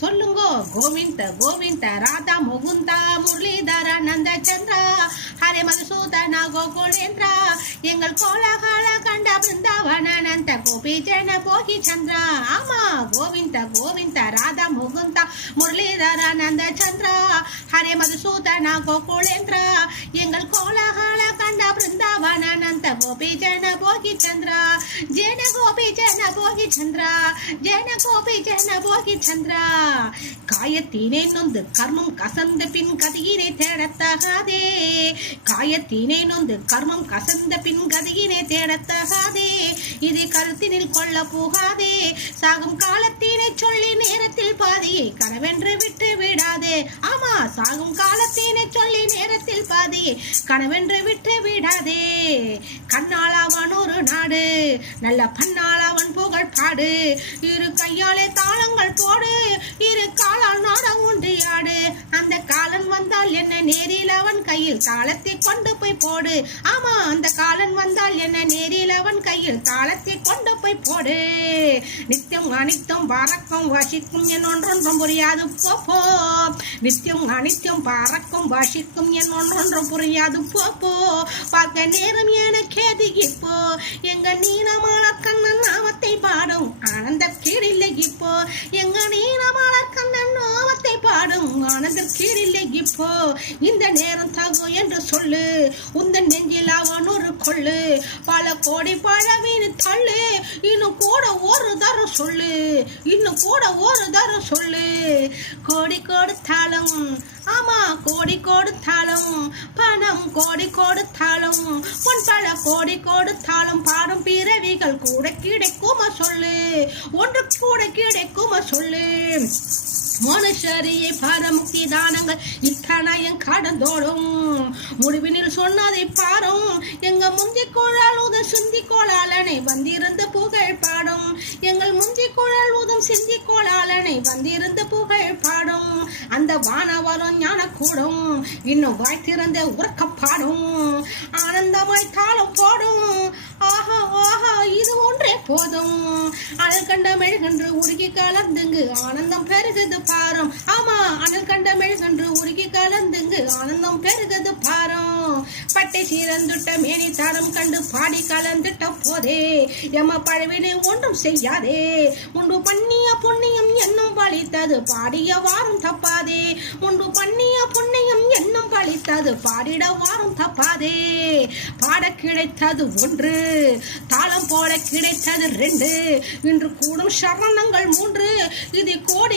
சொல்லுங்கோ கோவிந்த கோவிந்த ராதா முகுந்தா முரளிதர நந்த சந்திரா ஹரே மதுசூதனா கோகுலேந்திரா எங்கள் கோலகால கண்ட பிருந்தாவன நந்த கோபி ஜன போகி சந்திரா. ஆமா, கோவிந்த கோவிந்த ராதா முகுந்தா முரளிதர நந்த சந்திரா ஹரே மதுசூதனா கோகுலேந்திரா எங்கள் கோலகால கண்ட பிருந்தாவன நந்த கோபி ஜன போகி சந்திரா. ஜன கோபி ஜன போகி சந்திரா, ஜன கோபி ஜன போகி சந்திரா. காயத்தினை நொந்து கர்மம் கசந்த பின் கதியினை தேடத்தகாதே. காயத்தினை நொந்து கர்மம் கசந்த பின் கதியினை தேடத்தகாதே. இதை கருத்தினில் கொள்ள போகாதே. சாகும் காலத்தினை சொல்லி நேரத்தில் பாதியை கனவென்று விட்டு விடாதே. ஆமா, சாகும் காலத்தினை சொல்லி நேரத்தில் பாதியை கனவென்று விட்டு விடாதே. கண்ணால் அவன் ஒரு நாடு, நல்ல பன்னாள் அவன் புகழ் பாடு. இரு கையாலே தாளங்கள் போடு, இரு காலால் நாட ஊன்றியாடு. அந்த காலன் வந்தால் என்ன நேரில் அவன் கையில் தாளத்தை கொண்டு போய் போடு. ஆமா, அந்த காலன் வந்தால் என்ன நேரில் அவன் கையில் தாளத்தை கொண்டு போய் போடு. நித்தியம் அனித்தம் பறக்கும் வாசிக்கும் என் ஒன்றொன்றும் புரியாது போப்போ. நித்தியம் அனித்தியம் பறக்கும் வாசிக்கும் என் ஒன்றொன்றும் புரியாது போப்போ. பார்க்க நேரம் எனக்கேது இப்போ. எங்க நீனமான கண்ணன் நாமத்தை பாடும் ஆனந்த கீழில்லை இப்போ. எங்க நீனமான கண்ணன் நாமத்தை பாடும் ஆனந்த கீழில்லை இப்போ. இந்த நேரம் தகும் என்று சொல்லு, உந்தன் நெஞ்சில் அவன் ஒரு கொள்ளு. பல கோடி பழவின் தள்ளு, இன்னும் கூட ஒரு தரம் சொல்லு, இன்னும் கூட ஒரு தரம் சொல்லு. கோடி கொடுத்தாலும், ஆமா கோடி கொடுத்தாலும், பணம் கோடி கொடுத்தாலும், பொன் பல கோடி கொடுத்தாலும் பாடும் பிறவிகள் கூட கிடைக்குமா சொல்லு, ஒன்று கூட கிடைக்குமா சொல்லு. மனுஷரியை பரமுக்தி தானங்கள் இத்தனையும் கடந்தோடும். முடிவினில் சொன்னதை பாரும், எங்க முந்தி குழல் உதம் சிந்தி கோளாளனை வந்திருந்த புகழ் பாடும். எங்கள் முந்தி குழல் உதம் சிந்தி கோளாளனை வந்திருந்த புகழ் பாடும். அந்த வானவரும் ஞான கூடும், இன்னும் வாய்த்திருந்த உறக்கப்பாடும். ஆனந்தமாய் தாளம் போடும், ஆஹா ஆஹா இது ஒன்றே போதும். அனல் கண்ட மெழுகன்று உருகி கலந்துங்கு ஆனந்தம் பெருகுது பாரும். ஆமா, அனல் கண்ட மெழுகன்று உருகி கலந்துங்கு ஆனந்தம் பெருகுது பாரும். பட்டை சீரந்துட்ட மேனி தரம் கண்டு பாடி கலந்துட்ட போதே எம்ம பழவினை ஒன்றும் செய்யாதே. முன்பு பண்ணிய புண்ணியம் என்னும் பழித்தது பாடிய வாரம் தப்பாதே. முன்பு பண்ணிய புண்ணியம் என்னும் பழித்தது பாடிட வாரம் தப்பாதே. பாட கிடைத்தது ஒன்று, தாளம் போட கிடைத்தது ரெண்டு, இன்று கூடும் சரணங்கள் மூன்று. இது கோடி